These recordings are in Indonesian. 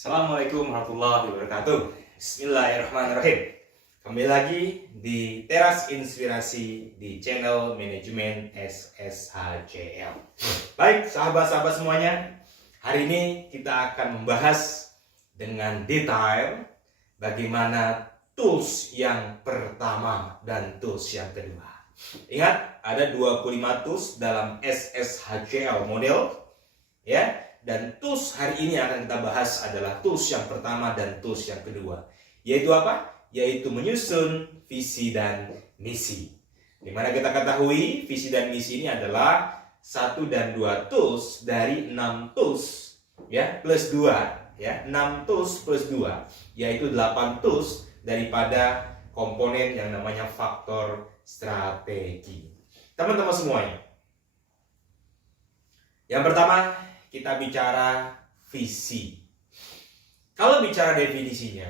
Assalamualaikum warahmatullahi wabarakatuh. Bismillahirrahmanirrahim. Kembali lagi di Teras Inspirasi di channel Manajemen SSHJL. Baik, sahabat-sahabat semuanya, hari ini kita akan membahas dengan detail bagaimana tools yang pertama dan tools yang kedua. Ingat, ada 25 tools dalam SSHJL model, ya. Dan tools hari ini akan kita bahas adalah tools yang pertama dan tools yang kedua. Yaitu apa? Yaitu menyusun visi dan misi. Dimana kita ketahui visi dan misi ini adalah 1 dan 2 tools dari 6 tools, ya, plus 2, ya, 6 tools plus 2, yaitu 8 tools daripada komponen yang namanya faktor strategi. Teman-teman semuanya, yang pertama kita bicara visi. Kalau bicara definisinya,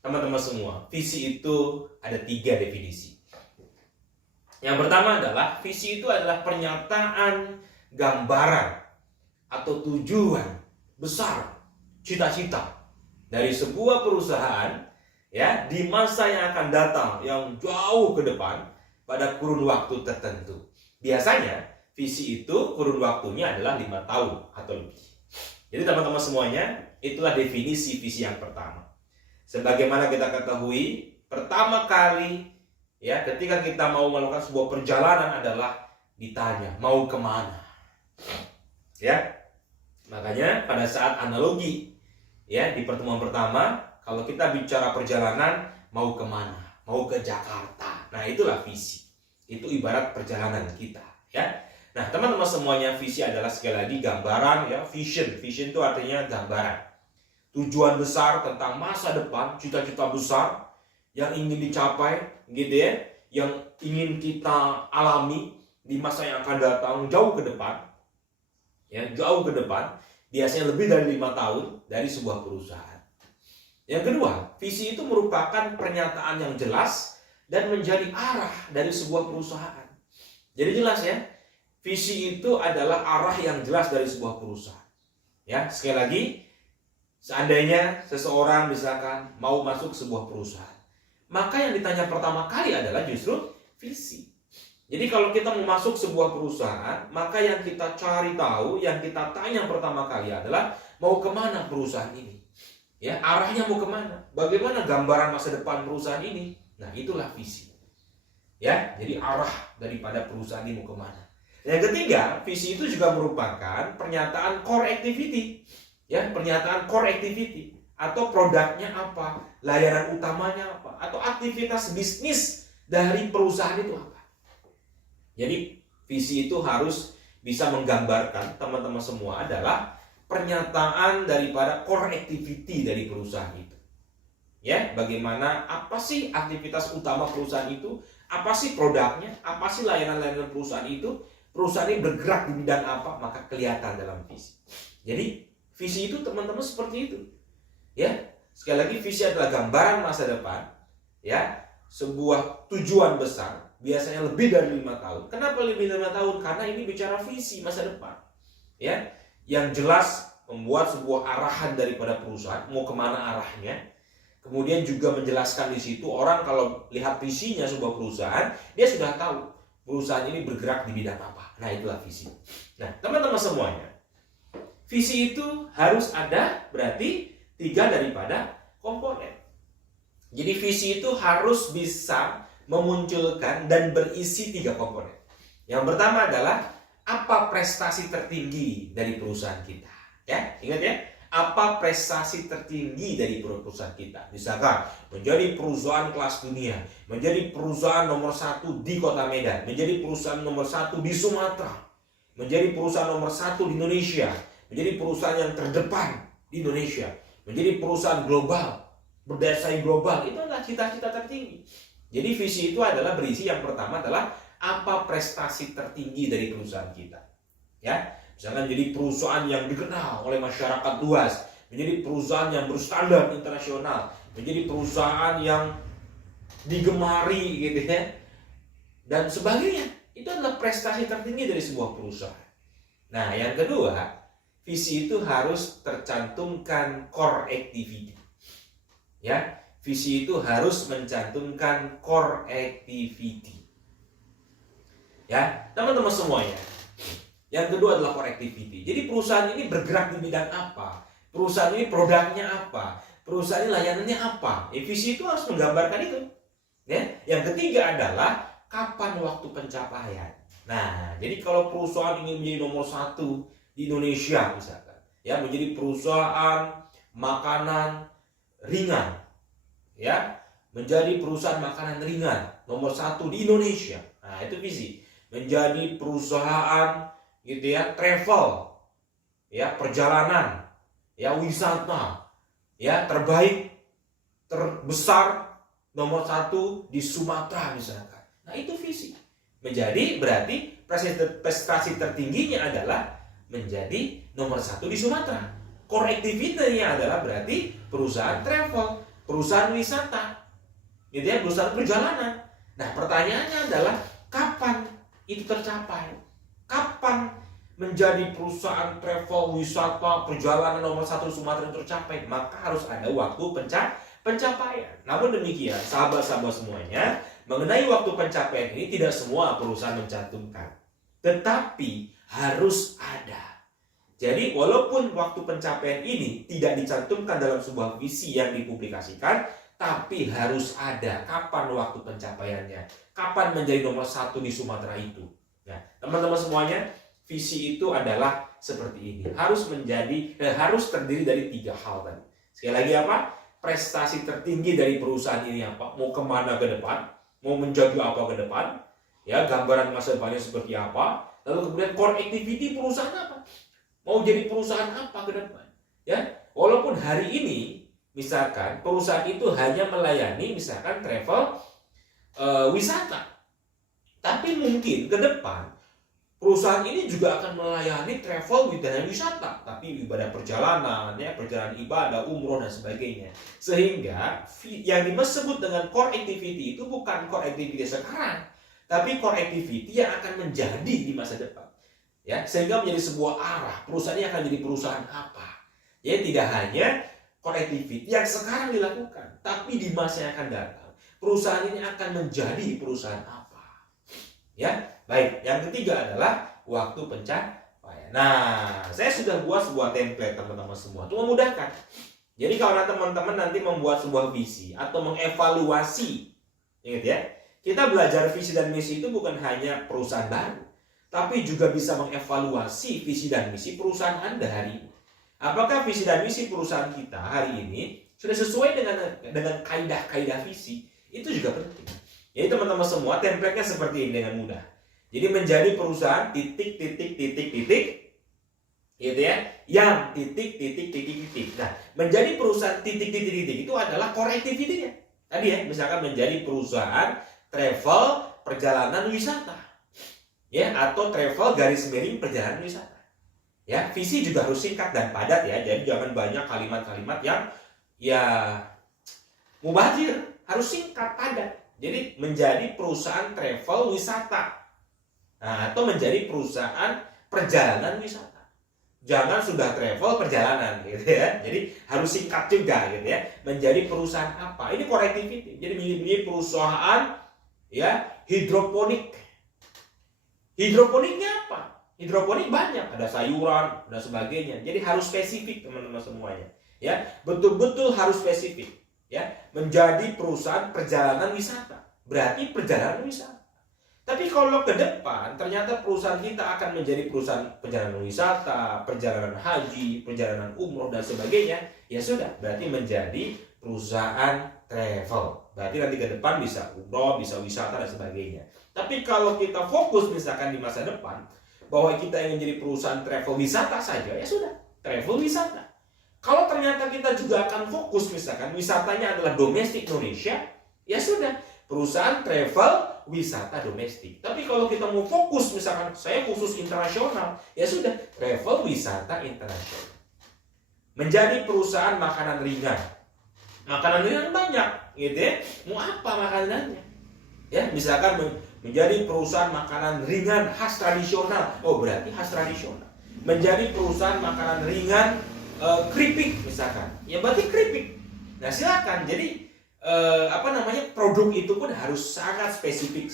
teman-teman semua, visi itu ada 3 definisi. Yang pertama adalah visi itu adalah pernyataan gambaran atau tujuan besar, cita-cita dari sebuah perusahaan, ya, di masa yang akan datang yang jauh ke depan pada kurun waktu tertentu. Biasanya visi itu kurun waktunya adalah 5 tahun atau lebih. Jadi teman-teman semuanya, itulah definisi visi yang pertama. Sebagaimana kita ketahui, pertama kali, ya, ketika kita mau melakukan sebuah perjalanan adalah ditanya mau kemana, ya. Makanya pada saat analogi, ya, di pertemuan pertama, kalau kita bicara perjalanan mau kemana, mau ke Jakarta, nah itulah visi. Itu ibarat perjalanan kita, ya. Nah, teman-teman semuanya, visi adalah sekali lagi gambaran, ya, vision. Vision itu artinya gambaran. Tujuan besar tentang masa depan, cita-cita besar yang ingin dicapai, gitu ya, yang ingin kita alami di masa yang akan datang jauh ke depan. Ya, jauh ke depan, biasanya lebih dari 5 tahun dari sebuah perusahaan. Yang kedua, visi itu merupakan pernyataan yang jelas dan menjadi arah dari sebuah perusahaan. Jadi jelas, ya. Visi itu adalah arah yang jelas dari sebuah perusahaan. Ya, sekali lagi, seandainya seseorang misalkan mau masuk sebuah perusahaan, maka yang ditanya pertama kali adalah justru visi. Jadi kalau kita mau masuk sebuah perusahaan, maka yang kita cari tahu, yang kita tanya pertama kali adalah mau kemana perusahaan ini? Ya, arahnya mau kemana? Bagaimana gambaran masa depan perusahaan ini? Nah, itulah visi. Ya, jadi arah daripada perusahaan ini mau kemana? Yang ketiga, visi itu juga merupakan pernyataan core activity, ya, pernyataan core activity atau produknya apa, layanan utamanya apa, atau aktivitas bisnis dari perusahaan itu apa. Jadi visi itu harus bisa menggambarkan, teman-teman semua, adalah pernyataan daripada core activity dari perusahaan itu. Ya, bagaimana, apa sih aktivitas utama perusahaan itu, apa sih produknya, apa sih layanan-layanan perusahaan itu. Perusahaan ini bergerak di bidang apa, maka kelihatan dalam visi. Jadi visi itu teman-teman seperti itu, ya. Sekali lagi, visi adalah gambaran masa depan, ya, sebuah tujuan besar, biasanya lebih dari 5 tahun. Kenapa lebih dari 5 tahun? Karena ini bicara visi masa depan, ya, yang jelas membuat sebuah arahan daripada perusahaan mau kemana arahnya. Kemudian juga menjelaskan di situ, orang kalau lihat visinya sebuah perusahaan, dia sudah tahu perusahaan ini bergerak di bidang apa. Nah, itulah visi. Nah, teman-teman semuanya, visi itu harus ada berarti 3 daripada komponen. Jadi visi itu harus bisa memunculkan dan berisi 3 komponen. Yang pertama adalah apa prestasi tertinggi dari perusahaan kita. Ya, ingat ya, apa prestasi tertinggi dari perusahaan kita. Misalkan menjadi perusahaan kelas dunia, menjadi perusahaan nomor 1 di kota Medan, menjadi perusahaan nomor 1 di Sumatera, menjadi perusahaan nomor 1 di Indonesia, menjadi perusahaan yang terdepan di Indonesia, menjadi perusahaan global, berdaya saing global. Itu adalah cita-cita tertinggi. Jadi visi itu adalah berisi, yang pertama adalah apa prestasi tertinggi dari perusahaan kita. Ya, misalkan jadi perusahaan yang dikenal oleh masyarakat luas, menjadi perusahaan yang berstandar internasional, menjadi perusahaan yang digemari, gitu ya, dan sebagainya. Itu adalah prestasi tertinggi dari sebuah perusahaan. Nah, yang kedua, visi itu harus tercantumkan core activity. Ya, visi itu harus mencantumkan core activity. Ya, teman-teman semuanya. Yang kedua adalah core activity. Jadi perusahaan ini bergerak di bidang apa? Perusahaan ini produknya apa? Perusahaan ini layanannya apa? Visi itu harus menggambarkan itu. Ya. Yang ketiga adalah kapan waktu pencapaian. Nah, jadi kalau perusahaan ingin menjadi nomor 1 di Indonesia misalkan, ya, menjadi perusahaan makanan ringan, ya, menjadi perusahaan makanan ringan nomor 1 di Indonesia. Nah, itu visi. Menjadi perusahaan gitu ya, travel, ya, perjalanan, ya, wisata, ya, terbaik, terbesar nomor 1 di Sumatera misalkan. Nah, itu visi. Menjadi berarti prestasi tertingginya adalah menjadi nomor 1 di Sumatera. Core activity-nya adalah berarti perusahaan travel, perusahaan wisata, gitu ya, perusahaan perjalanan. Nah, pertanyaannya adalah kapan itu tercapai? Kapan menjadi perusahaan travel, wisata, perjalanan nomor 1 Sumatera tercapai? Maka harus ada waktu pencapaian. Namun demikian, sahabat-sahabat semuanya, mengenai waktu pencapaian ini tidak semua perusahaan mencantumkan, tetapi harus ada. Jadi walaupun waktu pencapaian ini tidak dicantumkan dalam sebuah visi yang dipublikasikan, tapi harus ada kapan waktu pencapaiannya, kapan menjadi nomor 1 di Sumatera itu. Nah, teman-teman semuanya, visi itu adalah seperti ini. Harus terdiri dari 3 hal tadi. Sekali lagi apa? Prestasi tertinggi dari perusahaan ini apa? Mau kemana ke depan? Mau menjadi apa ke depan? Ya, gambaran masa depannya seperti apa? Lalu kemudian core activity perusahaan apa? Mau jadi perusahaan apa ke depan? Ya, walaupun hari ini misalkan perusahaan itu hanya melayani misalkan travel wisata, tapi mungkin ke depan perusahaan ini juga akan melayani travel dan wisata, tapi ibadah perjalanan, ya, perjalanan ibadah, umroh dan sebagainya. Sehingga yang disebut dengan core activity itu bukan core activity sekarang, tapi core activity yang akan menjadi di masa depan. Ya, sehingga menjadi sebuah arah perusahaan ini akan jadi perusahaan apa. Ya, tidak hanya core activity yang sekarang dilakukan, tapi di masa yang akan datang perusahaan ini akan menjadi perusahaan apa. Ya, baik. Yang ketiga adalah waktu pencapaian. Nah, saya sudah buat sebuah template teman-teman semua untuk memudahkan. Jadi kalau teman-teman nanti membuat sebuah visi atau mengevaluasi, ingat ya, kita belajar visi dan misi itu bukan hanya perusahaan baru, tapi juga bisa mengevaluasi visi dan misi perusahaan Anda hari ini. Apakah visi dan misi perusahaan kita hari ini sudah sesuai dengan kaidah-kaidah visi? Itu juga penting. Jadi teman-teman semua, template-nya seperti ini dengan mudah. Jadi menjadi perusahaan titik, gitu ya, yang titik. Nah, menjadi perusahaan titik itu adalah core activity-nya. Tadi ya, misalkan menjadi perusahaan travel, perjalanan wisata. Ya, atau travel garis miring perjalanan wisata. Ya, visi juga harus singkat dan padat ya. Jadi jangan banyak kalimat-kalimat yang ya mubazir, harus singkat padat. Jadi menjadi perusahaan travel wisata. Nah, atau menjadi perusahaan perjalanan wisata. Jangan sudah travel perjalanan gitu ya. Jadi harus singkat juga gitu ya. Menjadi perusahaan apa? Ini core activity. Jadi menjadi perusahaan ya hidroponik. Hidroponiknya apa? Hidroponik banyak, ada sayuran, ada sebagainya. Jadi harus spesifik teman-teman semuanya. Ya, betul-betul harus spesifik. Ya, menjadi perusahaan perjalanan wisata. Berarti perjalanan wisata. Tapi kalau ke depan ternyata perusahaan kita akan menjadi perusahaan perjalanan wisata, perjalanan haji, perjalanan umroh dan sebagainya, ya sudah, berarti menjadi perusahaan travel. Berarti nanti ke depan bisa umroh, bisa wisata dan sebagainya. Tapi kalau kita fokus misalkan di masa depan bahwa kita ingin jadi perusahaan travel wisata saja, ya sudah, travel wisata. Kalau ternyata kita juga akan fokus misalkan wisatanya adalah domestik Indonesia, ya sudah, perusahaan travel wisata domestik. Tapi kalau kita mau fokus misalkan saya khusus internasional, ya sudah, travel wisata internasional. Menjadi perusahaan makanan ringan. Makanan ringan banyak, gitu ya. Mau apa makanannya? Ya, misalkan menjadi perusahaan makanan ringan khas tradisional. Oh, berarti khas tradisional. menjadi perusahaan makanan ringan, keripik misalkan, ya berarti keripik. Nah silakan. Jadi produk itu pun harus sangat spesifik,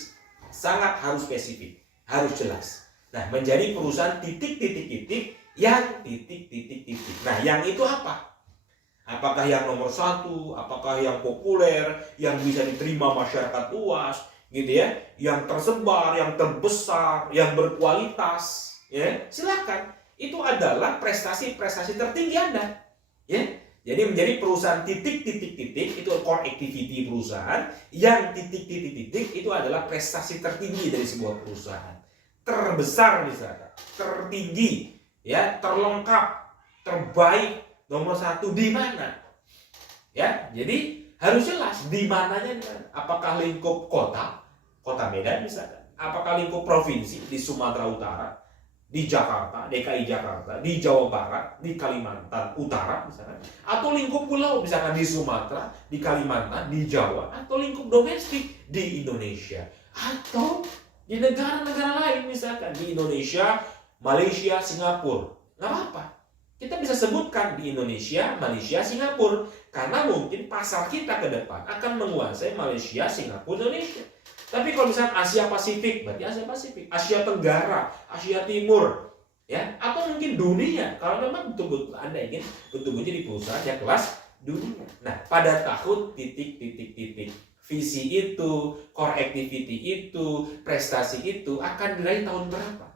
harus jelas. Nah menjadi perusahaan titik-titik-titik yang titik-titik-titik. Nah yang itu apa? Apakah yang nomor satu, apakah yang populer, yang bisa diterima masyarakat luas, gitu ya, yang tersebar, yang terbesar, yang berkualitas, ya silakan. Itu adalah prestasi-prestasi tertinggi Anda, ya. Jadi menjadi perusahaan titik-titik-titik itu core activity perusahaan, yang titik-titik-titik itu adalah prestasi tertinggi dari sebuah perusahaan, terbesar misalkan, tertinggi, ya, terlengkap, terbaik. Nomor satu di mana? Ya, jadi harus jelas di mananya. Apakah lingkup kota Medan misalkan? Apakah lingkup provinsi di Sumatera Utara, di Jakarta, DKI Jakarta, di Jawa Barat, di Kalimantan Utara misalkan? Atau lingkup pulau misalkan di Sumatera, di Kalimantan, di Jawa, atau lingkup domestik di Indonesia, atau di negara-negara lain misalkan di Indonesia, Malaysia, Singapura. Nggak apa-apa. Kita bisa sebutkan di Indonesia, Malaysia, Singapura. Karena mungkin pasar kita ke depan akan menguasai Malaysia, Singapura, Indonesia. Tapi kalau misalnya Asia Pasifik, berarti Asia Pasifik. Asia Tenggara, Asia Timur, ya, atau mungkin dunia. Kalau memang betul-betul Anda ingin betul-betul jadi perusahaan yang kelas dunia. Nah, pada tahun titik-titik-titik, visi itu, core activity itu, prestasi itu akan diraih tahun berapa?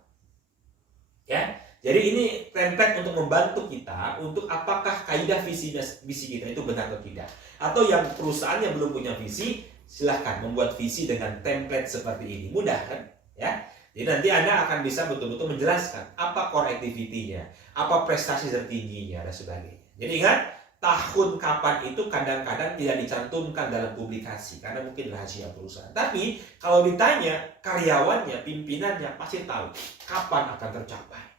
Ya. Jadi ini template untuk membantu kita untuk apakah kaidah visi kita itu benar atau tidak. Atau yang perusahaan yang belum punya visi, silahkan membuat visi dengan template seperti ini. Mudah kan? Ya. Jadi nanti Anda akan bisa betul-betul menjelaskan apa core activity-nya, apa prestasi tertingginya, dan sebagainya. Jadi ingat, tahun kapan itu kadang-kadang tidak dicantumkan dalam publikasi karena mungkin rahasia perusahaan. Tapi kalau ditanya karyawannya, pimpinannya pasti tahu kapan akan tercapai.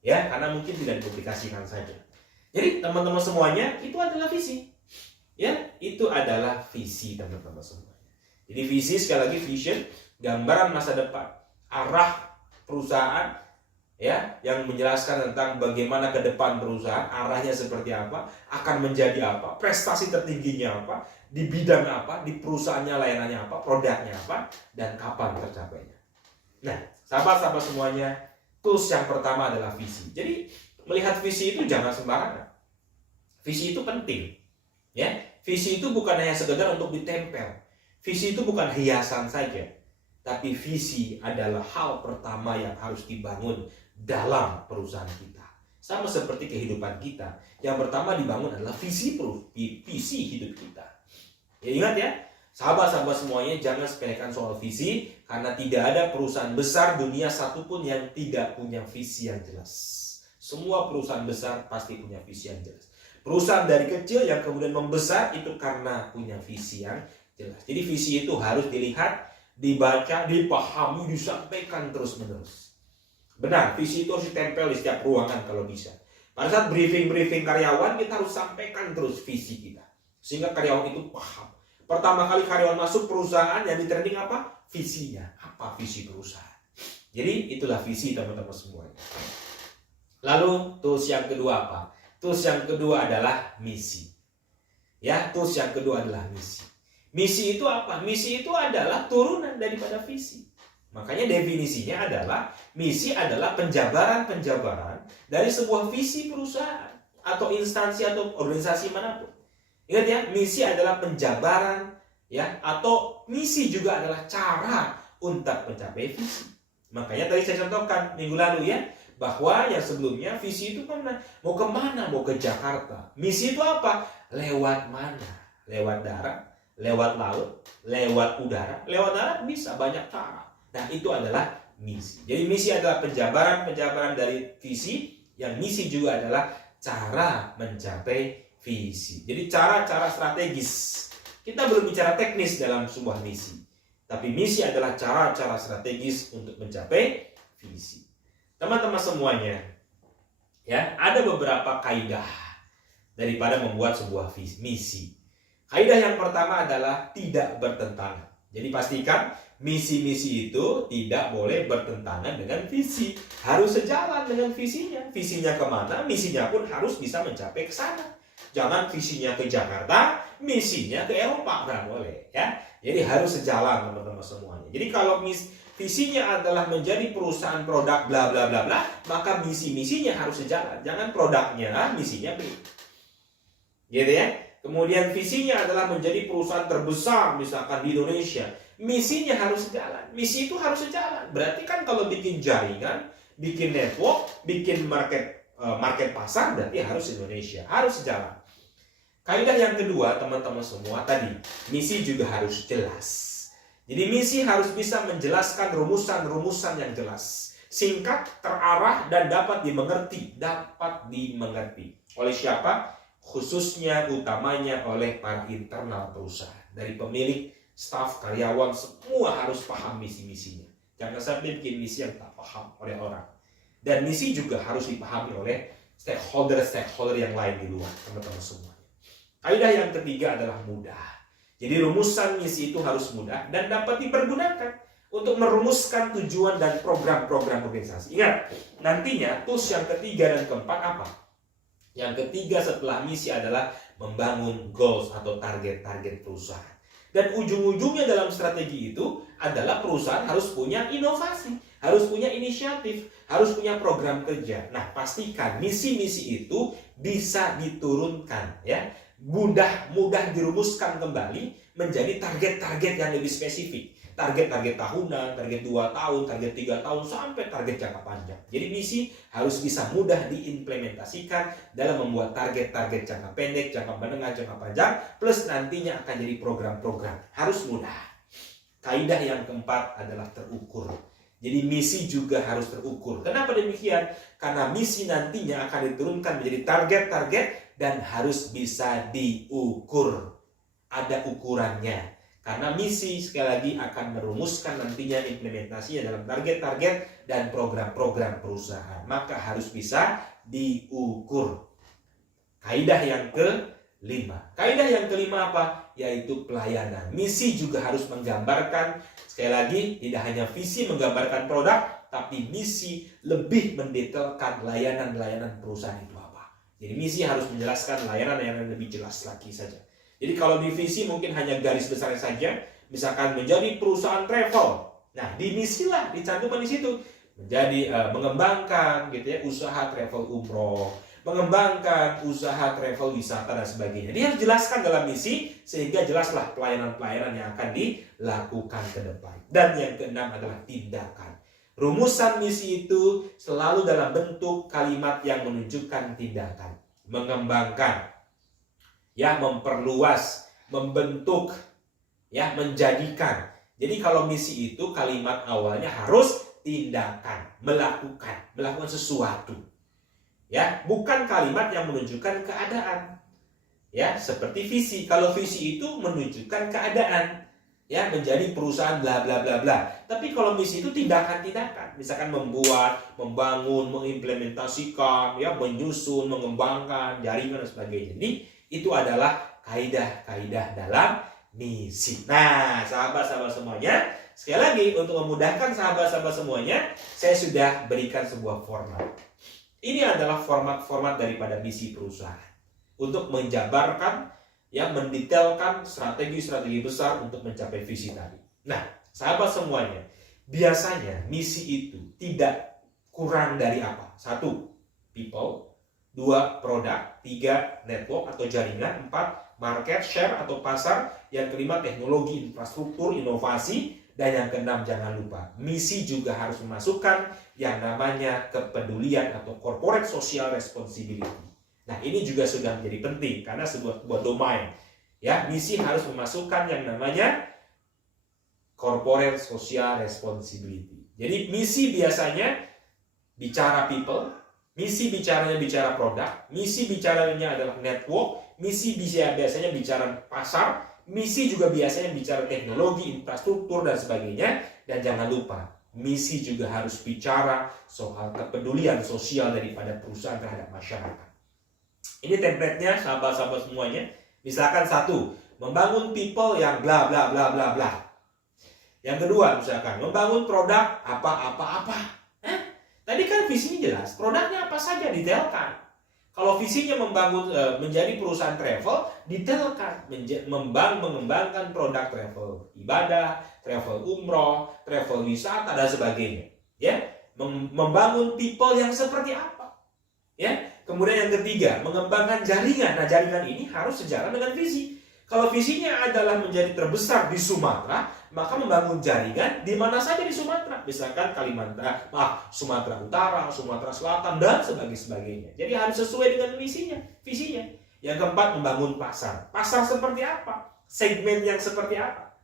Ya, karena mungkin tidak dipublikasikan saja. Jadi teman-teman semuanya, itu adalah visi. Ya, itu adalah visi teman-teman semuanya. Jadi visi, sekali lagi vision, gambaran masa depan, arah perusahaan, ya, yang menjelaskan tentang bagaimana ke depan perusahaan, arahnya seperti apa, akan menjadi apa, prestasi tertingginya apa, di bidang apa, di perusahaannya layanannya apa, produknya apa, dan kapan tercapainya. Nah, sahabat-sahabat semuanya, tools yang pertama adalah visi. Jadi melihat visi itu jangan sembarangan. Visi itu penting. Ya, visi itu bukan hanya sekedar untuk ditempel. Visi itu bukan hiasan saja. Tapi visi adalah hal pertama yang harus dibangun dalam perusahaan kita. Sama seperti kehidupan kita. Yang pertama dibangun adalah visi hidup kita. Ya, ingat ya, sahabat-sahabat semuanya, jangan sepelekan soal visi, karena tidak ada perusahaan besar dunia satupun yang tidak punya visi yang jelas. Semua perusahaan besar pasti punya visi yang jelas. Perusahaan dari kecil yang kemudian membesar itu karena punya visi yang jelas. Jadi visi itu harus dilihat, dibaca, dipahami, disampaikan terus-menerus. Benar, visi itu harus ditempel di setiap ruangan kalau bisa. Pada saat briefing karyawan, kita harus sampaikan terus visi kita, sehingga karyawan itu paham. Pertama kali karyawan masuk perusahaan, yang di training apa? Visinya. Apa visi perusahaan? Jadi itulah visi teman-teman semuanya. Lalu tools yang kedua apa? Tools yang kedua adalah misi. Ya, tools yang kedua adalah misi. Misi itu apa? Misi itu adalah turunan daripada visi. Makanya definisinya adalah misi adalah penjabaran dari sebuah visi perusahaan atau instansi atau organisasi manapun. Ingat ya, misi adalah penjabaran, ya, atau misi juga adalah cara untuk mencapai visi. Makanya tadi saya contohkan minggu lalu ya, bahwa yang sebelumnya visi itu kan mau kemana? Mau ke Jakarta. Misi itu apa? Lewat mana? Lewat darat, lewat laut, lewat udara. Lewat darat bisa banyak cara. Nah, itu adalah misi. Jadi misi adalah penjabaran dari visi, yang misi juga adalah cara mencapai visi. Jadi cara-cara strategis. Kita belum bicara teknis dalam sebuah misi, tapi misi adalah cara-cara strategis untuk mencapai visi. Teman-teman semuanya, ya, ada beberapa kaidah daripada membuat sebuah misi. Kaidah yang pertama adalah tidak bertentangan. Jadi pastikan misi-misi itu tidak boleh bertentangan dengan visi. Harus sejalan dengan visinya. Visinya kemana, misinya pun harus bisa mencapai ke sana. Jangan visinya ke Jakarta, misinya ke Eropa. Nggak boleh. Ya. Jadi harus sejalan teman-teman semuanya. Jadi kalau visinya adalah menjadi perusahaan produk bla bla bla bla, maka misi-misinya harus sejalan. Jangan produknya, misinya beda. Gitu ya. Kemudian visinya adalah menjadi perusahaan terbesar misalkan di Indonesia. Misinya harus sejalan. Misi itu harus sejalan. Berarti kan kalau bikin jaringan, bikin network, bikin market pasar, berarti harus Indonesia, harus sejalan. Kaidah yang kedua, teman-teman semua, tadi misi juga harus jelas. Jadi misi harus bisa menjelaskan rumusan-rumusan yang jelas, singkat, terarah, dan dapat dimengerti. Dapat dimengerti oleh siapa? Khususnya utamanya oleh para internal perusahaan. Dari pemilik, staf, karyawan, semua harus paham misi-misinya. Jangan sampai bikin misi yang tak paham oleh orang. Dan misi juga harus dipahami oleh stakeholder yang lain di luar, teman-teman semua. Kaidah yang ketiga adalah mudah. Jadi rumusan misi itu harus mudah dan dapat dipergunakan untuk merumuskan tujuan dan program-program organisasi. Ingat, nantinya tools yang ketiga dan keempat apa? Yang ketiga setelah misi adalah membangun goals atau target-target perusahaan. Dan ujung-ujungnya dalam strategi itu adalah perusahaan harus punya inovasi, harus punya inisiatif, harus punya program kerja. Nah, pastikan misi-misi itu bisa diturunkan ya. Mudah dirumuskan kembali menjadi target-target yang lebih spesifik. Target-target tahunan, target 2 tahun, target 3 tahun, sampai target jangka panjang. Jadi misi harus bisa mudah diimplementasikan dalam membuat target-target jangka pendek, jangka menengah, jangka panjang, plus nantinya akan jadi program-program. Harus mudah. Kaidah yang keempat adalah terukur. Jadi misi juga harus terukur. Kenapa demikian? Karena misi nantinya akan diturunkan menjadi target-target dan harus bisa diukur. Ada ukurannya. Karena misi sekali lagi akan merumuskan nantinya implementasinya dalam target-target dan program-program perusahaan. Maka harus bisa diukur. Kaidah yang kelima. Kaidah yang kelima apa? Yaitu pelayanan. Misi juga harus menggambarkan, sekali lagi, tidak hanya visi menggambarkan produk, tapi misi lebih mendetailkan layanan-layanan perusahaan itu apa. Jadi misi harus menjelaskan layanan-layanan lebih jelas lagi saja. Jadi kalau di visi mungkin hanya garis besarnya saja, misalkan menjadi perusahaan travel. Nah, di misi lah dicantumkan di situ. Menjadi mengembangkan gitu ya, usaha travel umroh, mengembangkan usaha travel wisata dan sebagainya. Dia harus jelaskan dalam misi sehingga jelaslah pelayanan-pelayanan yang akan dilakukan ke depan. Dan yang keenam adalah tindakan. Rumusan misi itu selalu dalam bentuk kalimat yang menunjukkan tindakan. Mengembangkan, ya, memperluas, membentuk, ya, menjadikan. Jadi kalau misi itu kalimat awalnya harus tindakan, melakukan sesuatu. Ya, bukan kalimat yang menunjukkan keadaan. Ya, seperti visi. Kalau visi itu menunjukkan keadaan, ya, menjadi perusahaan bla bla bla bla. Tapi kalau misi itu tindakan-tindakan, misalkan membuat, membangun, mengimplementasikan, ya, menyusun, mengembangkan jaringan dan sebagainya. Jadi itu adalah kaidah-kaidah dalam misi. Nah, sahabat-sahabat semuanya, sekali lagi untuk memudahkan sahabat-sahabat semuanya, saya sudah berikan sebuah format. Ini adalah format-format daripada misi perusahaan untuk menjabarkan, ya, mendetailkan strategi-strategi besar untuk mencapai visi tadi. Nah, sahabat semuanya, biasanya misi itu tidak kurang dari apa? 1, people. 2, produk. 3, network atau jaringan. 4, market share atau pasar. Yang kelima, teknologi, infrastruktur, inovasi. Dan yang keenam, jangan lupa, misi juga harus memasukkan yang namanya kepedulian atau corporate social responsibility. Nah, ini juga sudah menjadi penting karena sebuah domain. Ya, misi harus memasukkan yang namanya corporate social responsibility. Jadi misi biasanya bicara people, misi bicara produk, misi bicaranya adalah network, misi biasanya bicara pasar, misi juga biasanya bicara teknologi, infrastruktur dan sebagainya. Dan jangan lupa, misi juga harus bicara soal kepedulian sosial daripada perusahaan terhadap masyarakat. Ini template-nya sahabat-sahabat semuanya. Misalkan 1, membangun people yang bla bla bla bla bla. Yang kedua, misalkan membangun produk apa-apa-apa. Tadi kan visinya jelas, produknya apa saja detailkan. Kalau visinya membangun menjadi perusahaan travel, detailkan, mengembangkan produk travel ibadah, travel umroh, travel wisata dan sebagainya. Ya, membangun people yang seperti apa. Ya, kemudian yang ketiga, mengembangkan jaringan. Nah, jaringan ini harus sejalan dengan visi. Kalau visinya adalah menjadi terbesar di Sumatera, maka membangun jaringan di mana saja di Sumatera, misalkan Sumatera Utara, Sumatera Selatan dan sebagainya. Jadi harus sesuai dengan visinya. Yang keempat, membangun pasar. Pasar seperti apa? Segmen yang seperti apa?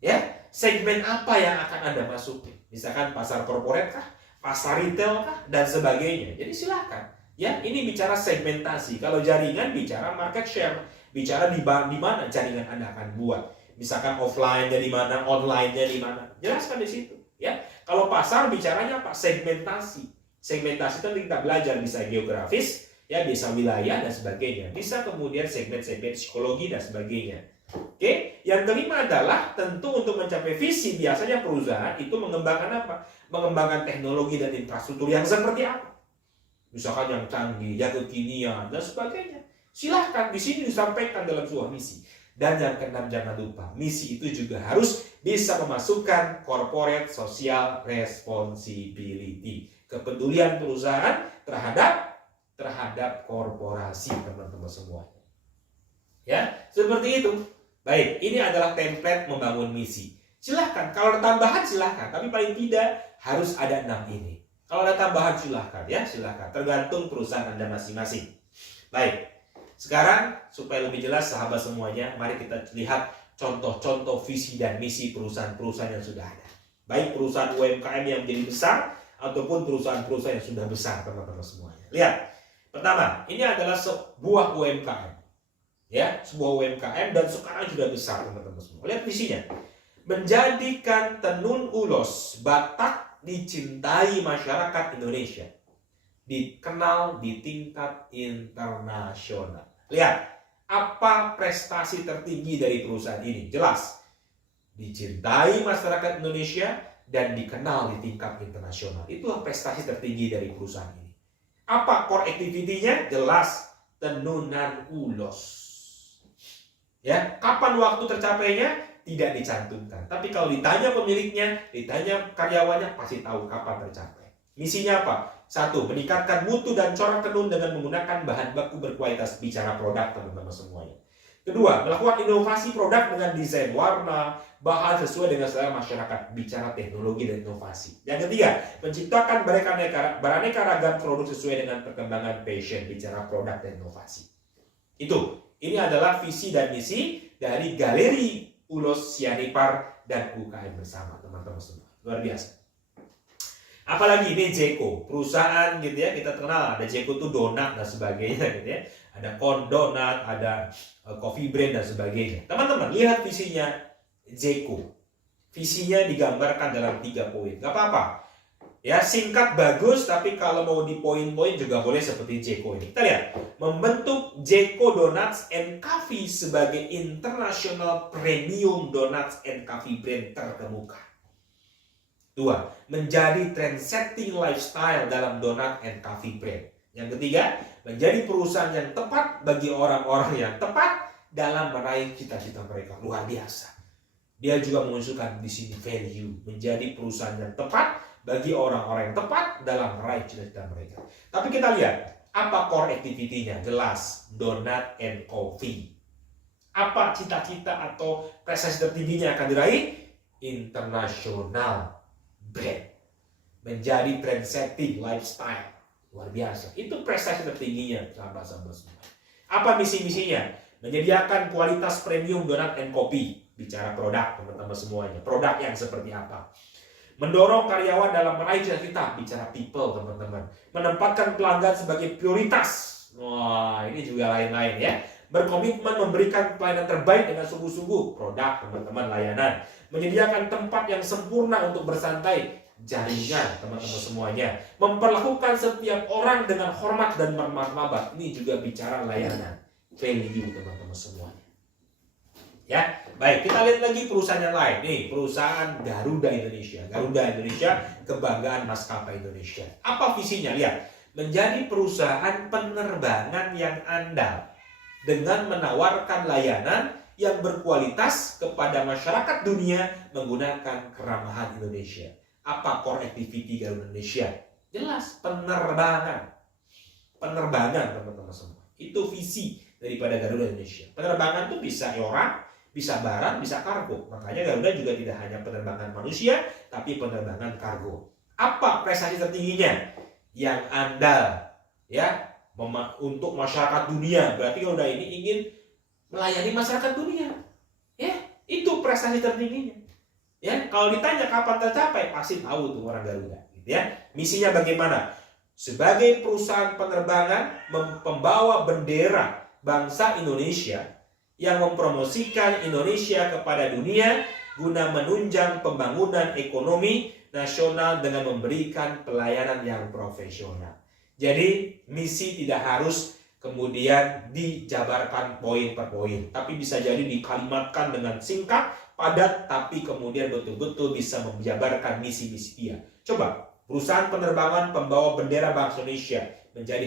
Ya, segmen apa yang akan Anda masuki? Misalkan pasar korporat kah, pasar retail kah, dan sebagainya. Jadi silakan. Ya, ini bicara segmentasi. Kalau jaringan bicara market share. Bicara di mana jaringan Anda akan buat. Misalkan offline-nya di mana, online-nya di mana. Jelaskan di situ, ya. Kalau pasar bicaranya apa? Segmentasi. Segmentasi itu kita belajar, bisa geografis, ya, bisa wilayah dan sebagainya. Bisa kemudian segmen-segmen psikologi dan sebagainya. Oke, yang kelima adalah tentu untuk mencapai visi biasanya perusahaan itu mengembangkan apa? Mengembangkan teknologi dan infrastruktur yang seperti apa? Misalkan yang canggih, yang kekinian dan sebagainya. Silahkan di sini disampaikan dalam sebuah misi. Dan yang keenam, jangan lupa, misi itu juga harus bisa memasukkan corporate social responsibility, kepedulian perusahaan terhadap korporasi, teman-teman semuanya. Ya, seperti itu. Baik, ini adalah template membangun misi. Silahkan, kalau ada tambahan silahkan, tapi paling tidak harus ada 6 ini. Kalau ada tambahan silahkan, ya silahkan, tergantung perusahaan Anda masing-masing. Baik. Sekarang, supaya lebih jelas sahabat semuanya, mari kita lihat contoh-contoh visi dan misi perusahaan-perusahaan yang sudah ada. Baik perusahaan UMKM yang menjadi besar, ataupun perusahaan-perusahaan yang sudah besar, teman-teman semuanya. Lihat, pertama, ini adalah sebuah UMKM. Ya, sebuah UMKM dan sekarang sudah besar, teman-teman semua. Lihat visinya. Menjadikan tenun ulos Batak dicintai masyarakat Indonesia. Dikenal di tingkat internasional. Lihat, apa prestasi tertinggi dari perusahaan ini? Jelas, dicintai masyarakat Indonesia dan dikenal di tingkat internasional. Itulah prestasi tertinggi dari perusahaan ini. Apa core activity-nya? Jelas, tenunan ulos. Ya, kapan waktu tercapainya? Tidak dicantumkan. Tapi kalau ditanya pemiliknya, ditanya karyawannya, pasti tahu kapan tercapai. Misinya apa? 1. Meningkatkan mutu dan corak tenun dengan menggunakan bahan baku berkualitas, bicara produk, teman-teman semuanya. 2. Melakukan inovasi produk dengan desain warna, bahan sesuai dengan selera masyarakat, bicara teknologi dan inovasi. Yang 3. Menciptakan beraneka ragam produk sesuai dengan perkembangan passion, bicara produk dan inovasi. Ini adalah visi dan misi dari Galeri Ulos Sianipar dan UKM bersama, teman-teman semua. Luar biasa. Apalagi ini Jeko, perusahaan gitu ya, kita kenal ada Jeko tuh donat dan sebagainya gitu ya. Ada Kondonat, ada Coffee Brand dan sebagainya. Teman-teman, lihat visinya Jeko. Visinya digambarkan dalam 3 poin. Gak apa-apa. Ya, singkat bagus, tapi kalau mau di poin-poin juga boleh seperti Jeko ini. Kita lihat, membentuk Jeko Donuts and Coffee sebagai international premium donuts and coffee brand terkemuka. 2. Menjadi trend-setting lifestyle dalam donat and coffee brand. Yang ketiga, menjadi perusahaan yang tepat bagi orang-orang yang tepat dalam meraih cita-cita mereka. Luar biasa. Dia juga menunjukkan di sini value, menjadi perusahaan yang tepat bagi orang-orang yang tepat dalam meraih cita-cita mereka. Tapi kita lihat, apa core activity-nya? Jelas, donat and coffee. Apa cita-cita atau prestasi tertingginya akan diraih? Internasional brand, menjadi trend setting lifestyle. Luar biasa. Itu prestasi tertingginya, sahabat-sahabat semua. Apa misi-misinya? Menyediakan kualitas premium donat and kopi. Bicara produk, teman-teman semuanya. Produk yang seperti apa? Mendorong karyawan dalam meraih cita-cita. Bicara people, teman-teman. Menempatkan pelanggan sebagai prioritas. Wah, ini juga lain-lain ya. Berkomitmen memberikan pelayanan terbaik dengan sungguh-sungguh. Produk, teman-teman, layanan. Menyediakan tempat yang sempurna untuk bersantai, jaringan, teman-teman semuanya. Memperlakukan setiap orang dengan hormat dan martabat. Ini juga bicara layanan, value, teman-teman semuanya. Ya, baik, kita lihat lagi perusahaan yang lain. Nih, perusahaan Garuda Indonesia. Garuda Indonesia, kebanggaan maskapai Indonesia. Apa visinya? Lihat, menjadi perusahaan penerbangan yang andal dengan menawarkan layanan yang berkualitas kepada masyarakat dunia menggunakan keramahan Indonesia. Apa core activity Garuda Indonesia? Jelas, penerbangan. Penerbangan, teman-teman semua. Itu visi daripada Garuda Indonesia. Penerbangan itu bisa orang, bisa barang, bisa kargo. Makanya Garuda juga tidak hanya penerbangan manusia, tapi penerbangan kargo. Apa prestasi tertingginya? Yang andal, ya, untuk masyarakat dunia. Berarti Garuda ini ingin melayani masyarakat dunia. Ya, itu prestasi tertingginya. Ya, kalau ditanya kapan tercapai, pasti tahu tuh orang Garuda, gitu ya. Misinya bagaimana? Sebagai perusahaan penerbangan pembawa bendera bangsa Indonesia yang mempromosikan Indonesia kepada dunia guna menunjang pembangunan ekonomi nasional dengan memberikan pelayanan yang profesional. Jadi misi tidak harus kemudian dijabarkan poin per poin, tapi bisa jadi dikalimatkan dengan singkat, padat, tapi kemudian betul-betul bisa menjabarkan misi-misi dia. Coba, perusahaan penerbangan pembawa bendera bangsa Indonesia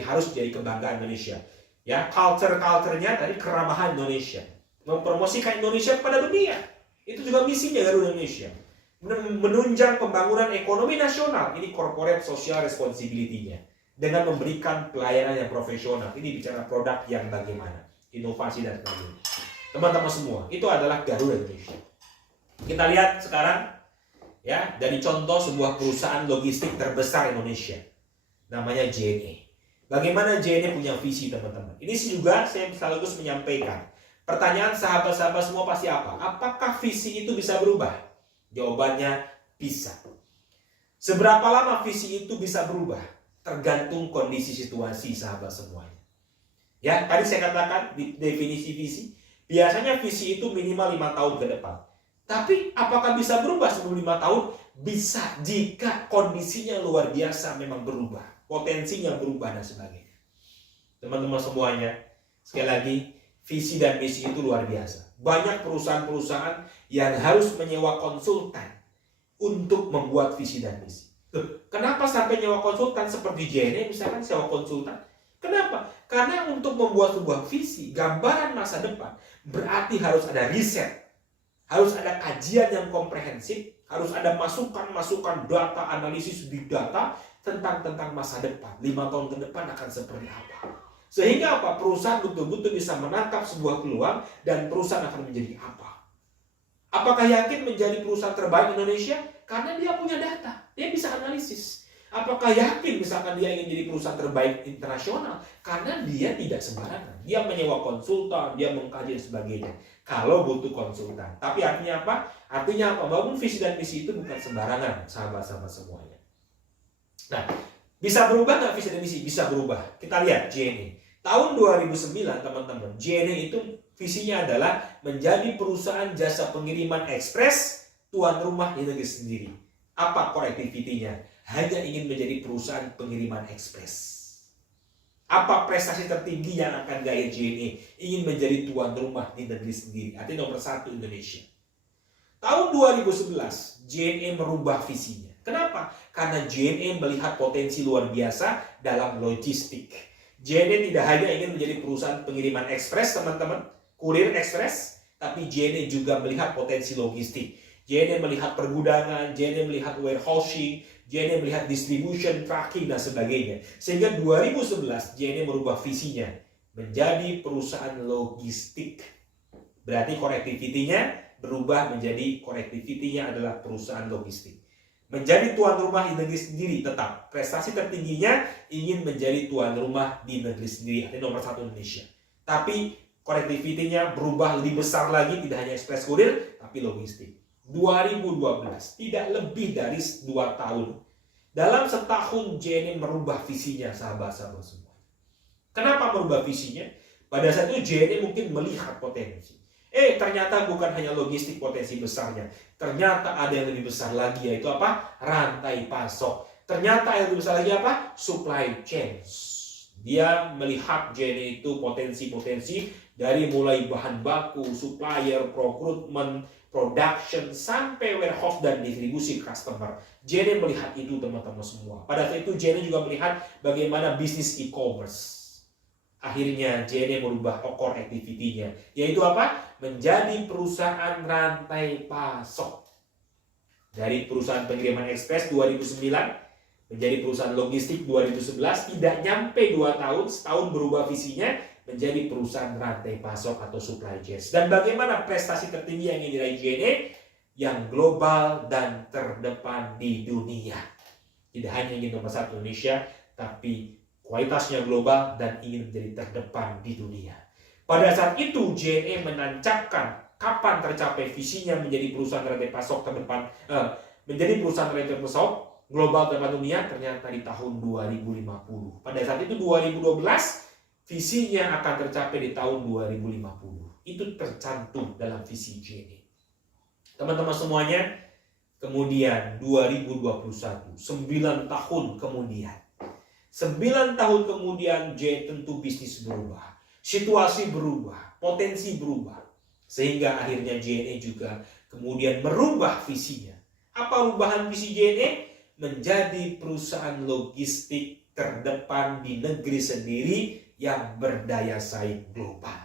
harus jadi kebanggaan Indonesia. Ya, culture-nya tadi keramahan Indonesia, mempromosikan Indonesia kepada dunia. Itu juga misinya Garuda Indonesia. Menunjang pembangunan ekonomi nasional, ini corporate social responsibility-nya. Dengan memberikan pelayanan yang profesional, ini bicara produk yang bagaimana, inovasi dan sebagainya. Teman-teman semua, itu adalah Garuda Indonesia. Kita lihat sekarang, ya, dari contoh sebuah perusahaan logistik terbesar Indonesia, namanya JNE. Bagaimana JNE punya visi, teman-teman? Ini juga saya sekaligus menyampaikan. Pertanyaan sahabat-sahabat semua pasti apa? Apakah visi itu bisa berubah? Jawabannya bisa. Seberapa lama visi itu bisa berubah? Tergantung kondisi situasi, sahabat semuanya. Ya, tadi saya katakan di definisi visi, biasanya visi itu minimal 5 tahun ke depan. Tapi apakah bisa berubah sebelum 5 tahun? Bisa, jika kondisinya luar biasa memang berubah, potensinya berubah dan sebagainya. Teman-teman semuanya, sekali lagi, visi dan misi itu luar biasa. Banyak perusahaan-perusahaan yang harus menyewa konsultan untuk membuat visi dan misi. Kenapa sampai nyewa konsultan seperti JNE misalkan sewa konsultan? Kenapa? Karena untuk membuat sebuah visi, gambaran masa depan, berarti harus ada riset, harus ada kajian yang komprehensif, harus ada masukan-masukan data, analisis big data tentang masa depan. 5 tahun ke depan akan seperti apa. Sehingga apa? Perusahaan betul-betul bisa menangkap sebuah peluang dan perusahaan akan menjadi apa. Apakah yakin menjadi perusahaan terbaik Indonesia? Karena dia punya data, dia bisa analisis. Apakah yakin misalkan dia ingin jadi perusahaan terbaik internasional? Karena dia tidak sembarangan. Dia menyewa konsultan, dia mengkaji dan sebagainya. Kalau butuh konsultan. Tapi artinya apa? Artinya apa? Bangun visi dan misi itu bukan sembarangan, sahabat-sahabat semuanya. Nah, bisa berubah nggak visi dan misi? Bisa berubah. Kita lihat JNE. Tahun 2009, teman-teman, JNE itu visinya adalah menjadi perusahaan jasa pengiriman ekspres tuan rumah di negeri sendiri. Apa core activity-nya? Hanya ingin menjadi perusahaan pengiriman ekspres. Apa prestasi tertinggi yang akan gaya JNE? Ingin menjadi tuan rumah di negeri sendiri. Artinya nomor 1 Indonesia. Tahun 2011, JNE merubah visinya. Kenapa? Karena JNE melihat potensi luar biasa dalam logistik. JNE tidak hanya ingin menjadi perusahaan pengiriman ekspres, teman-teman, kurir ekspres, tapi JNE juga melihat potensi logistik. JNE melihat pergudangan, JNE melihat warehousing, JNE melihat distribution, tracking, dan sebagainya. Sehingga 2011 JNE merubah visinya menjadi perusahaan logistik. Berarti core activity-nya berubah menjadi core activity-nya adalah perusahaan logistik. Menjadi tuan rumah di negeri sendiri tetap. Prestasi tertingginya ingin menjadi tuan rumah di negeri sendiri. Artinya nomor 1 Indonesia. Tapi core activity-nya berubah lebih besar lagi, tidak hanya ekspres kurir, tapi logistik. 2012, tidak lebih dari 2 tahun. Dalam setahun JNE merubah visinya, sahabat-sahabat semua. Kenapa merubah visinya? Pada saat itu JNE mungkin melihat potensi. Ternyata bukan hanya logistik potensi besarnya. Ternyata ada yang lebih besar lagi, yaitu apa? Rantai pasok. Ternyata yang lebih besar lagi apa? Supply chain. Dia melihat JNE itu potensi-potensi Dari mulai bahan baku, supplier, procurement, production, sampai warehouse dan distribusi customer. JNE melihat itu teman-teman semua. Pada saat itu JNE juga melihat bagaimana bisnis e-commerce. Akhirnya JNE merubah core activity-nya. Yaitu apa? Menjadi perusahaan rantai pasok. Dari perusahaan pengiriman ekspres 2009 menjadi perusahaan logistik 2011, tidak nyampe 2 tahun, setahun berubah visinya menjadi perusahaan rantai pasok atau supply chain. Dan bagaimana prestasi tertinggi yang ingin diraih JNE? Yang global dan terdepan di dunia. Tidak hanya ingin nomor 1 Indonesia, tapi kualitasnya global dan ingin menjadi terdepan di dunia. Pada saat itu JNE menancapkan kapan tercapai visinya menjadi perusahaan rantai pasok terdepan, menjadi perusahaan rantai pasok global terdepan dunia, ternyata di tahun 2050. Pada saat itu 2012 visinya akan tercapai di tahun 2050. Itu tercantum dalam visi JNE. Teman-teman semuanya, kemudian 2021, 9 tahun kemudian. 9 tahun kemudian tentu bisnis berubah. Situasi berubah, potensi berubah. Sehingga akhirnya JNE juga kemudian merubah visinya. Apa perubahan visi JNE? Menjadi perusahaan logistik terdepan di negeri sendiri yang berdaya saing global.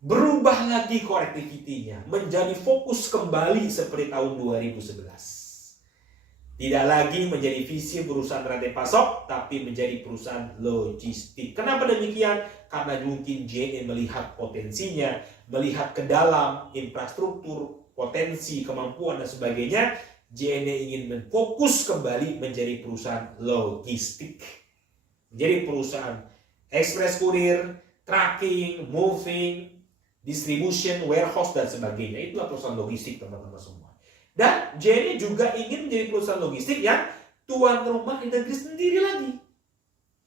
Berubah lagi core activity-nya, menjadi fokus kembali seperti tahun 2011. Tidak lagi menjadi visi perusahaan rantai pasok, tapi menjadi perusahaan logistik. Kenapa demikian? Karena mungkin JNE melihat potensinya, melihat ke dalam infrastruktur, potensi, kemampuan, dan sebagainya. JNE ingin menfokus kembali menjadi perusahaan logistik. Menjadi perusahaan express courier, tracking, moving, distribution, warehouse, dan sebagainya. Itulah perusahaan logistik, teman-teman semua. Dan JNE juga ingin menjadi perusahaan logistik yang tuan rumah di negeri sendiri lagi.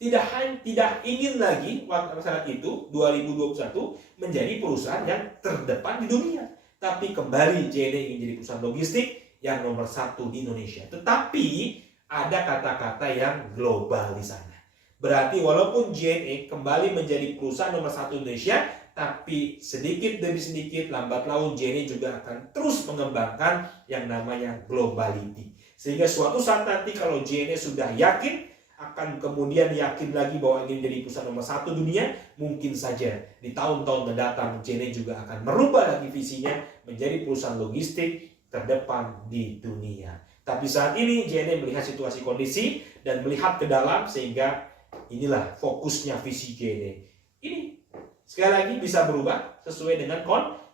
Tidak ingin lagi pada saat itu 2021 menjadi perusahaan yang terdepan di dunia. Tapi kembali JNE ingin jadi perusahaan logistik yang nomor 1 di Indonesia. Tetapi ada kata-kata yang global di sana. Berarti walaupun JNE kembali menjadi perusahaan nomor 1 Indonesia, tapi sedikit demi sedikit lambat laun JNE juga akan terus mengembangkan yang namanya globality. Sehingga suatu saat nanti kalau JNE sudah yakin, akan kemudian yakin lagi bahwa ingin menjadi perusahaan nomor 1 dunia, mungkin saja di tahun-tahun mendatang JNE juga akan merubah lagi visinya menjadi perusahaan logistik terdepan di dunia. Tapi saat ini JNE melihat situasi kondisi dan melihat ke dalam, sehingga inilah fokusnya visi JNE. Ini sekali lagi bisa berubah sesuai dengan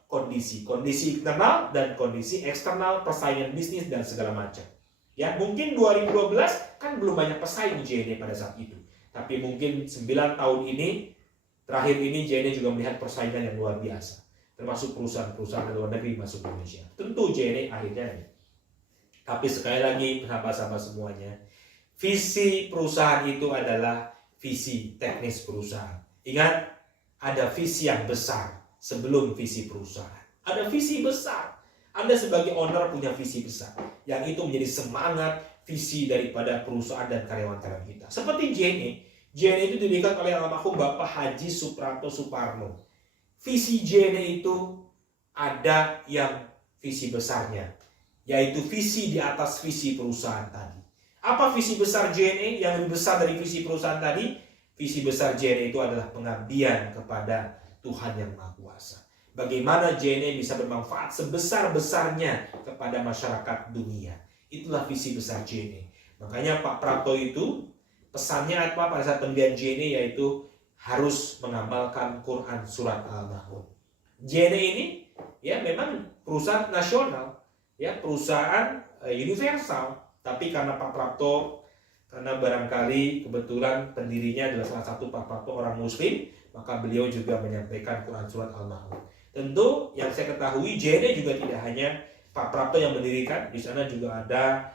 kondisi internal dan kondisi eksternal, persaingan bisnis dan segala macam. Ya, mungkin 2012 kan belum banyak pesaing JNE pada saat itu. Tapi mungkin 9 tahun ini, terakhir ini JNE juga melihat persaingan yang luar biasa. Termasuk perusahaan-perusahaan luar negeri masuk Indonesia. Tentu JNE akhirnya. Tapi sekali lagi, sahabat-sahabat semuanya, visi perusahaan itu adalah visi teknis perusahaan. Ingat, ada visi yang besar sebelum visi perusahaan. Ada visi besar. Anda sebagai owner punya visi besar. Yang itu menjadi semangat visi daripada perusahaan dan karyawan-karyawan kita. Seperti JNE. JNE itu didirikan oleh almarhum Bapak Haji Supranto Suparno. Visi JNE itu ada yang visi besarnya. Yaitu visi di atas visi perusahaan tadi. Apa visi besar JNE yang lebih besar dari visi perusahaan tadi? Visi besar JNE itu adalah pengabdian kepada Tuhan yang Maha Kuasa. Bagaimana JNE bisa bermanfaat sebesar-besarnya kepada masyarakat dunia. Itulah visi besar JNE. Makanya Pak Prapto itu pesannya apa pada saat pendirian JNE, yaitu harus mengamalkan Quran Surat Al-Maun. JNE ini ya memang perusahaan nasional, ya perusahaan universal. Tapi karena Pak Prapto, karena barangkali kebetulan pendirinya adalah salah satu Pak Prapto orang Muslim, maka beliau juga menyampaikan Quran Surat Al-Maun. Tentu yang saya ketahui JNE juga tidak hanya Pak Prapto yang mendirikan, di sana juga ada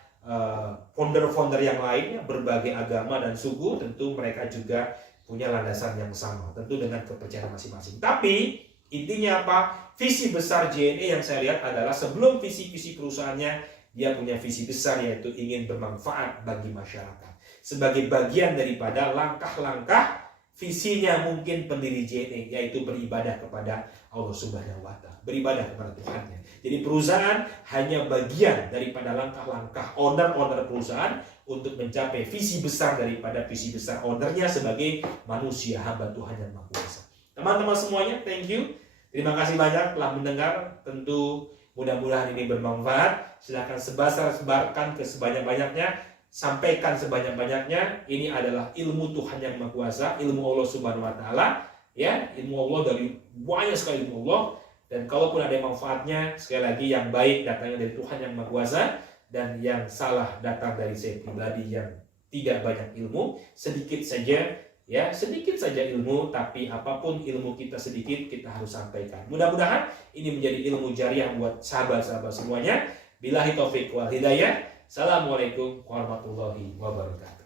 founder-founder yang lainnya, berbagai agama dan suku, tentu mereka juga punya landasan yang sama, tentu dengan kepercayaan masing-masing. Tapi intinya apa? Visi besar JNE yang saya lihat adalah sebelum visi-visi perusahaannya, dia punya visi besar, yaitu ingin bermanfaat bagi masyarakat. Sebagai bagian daripada langkah-langkah visinya mungkin pendiri JNE, yaitu beribadah kepada Allah Subhanahu wa Ta'ala, beribadah kepada Tuhannya. Jadi perusahaan hanya bagian daripada langkah-langkah owner perusahaan untuk mencapai visi besar daripada visi besar ownernya sebagai manusia hamba Tuhan yang Maha Kuasa. Teman-teman semuanya, thank you. Terima kasih banyak telah mendengar. Tentu mudah-mudahan ini bermanfaat. Silakan sebarkan ke sebanyak-banyaknya. Sampaikan sebanyak-banyaknya. Ini adalah ilmu Tuhan yang Maha Kuasa, ilmu Allah Subhanahu wa Ta'ala, ya, ilmu Allah, dari banyak sekali ilmu Allah. Dan kalaupun ada manfaatnya, sekali lagi yang baik datangnya dari Tuhan yang Maha Kuasa, dan yang salah datang dari saya pribadi yang tidak banyak ilmu, sedikit saja, ya, sedikit saja ilmu, tapi apapun ilmu kita sedikit, kita harus sampaikan. Mudah-mudahan ini menjadi ilmu jariah buat sahabat-sahabat semuanya. Billahi taufiq wal hidayah. Assalamualaikum warahmatullahi wabarakatuh.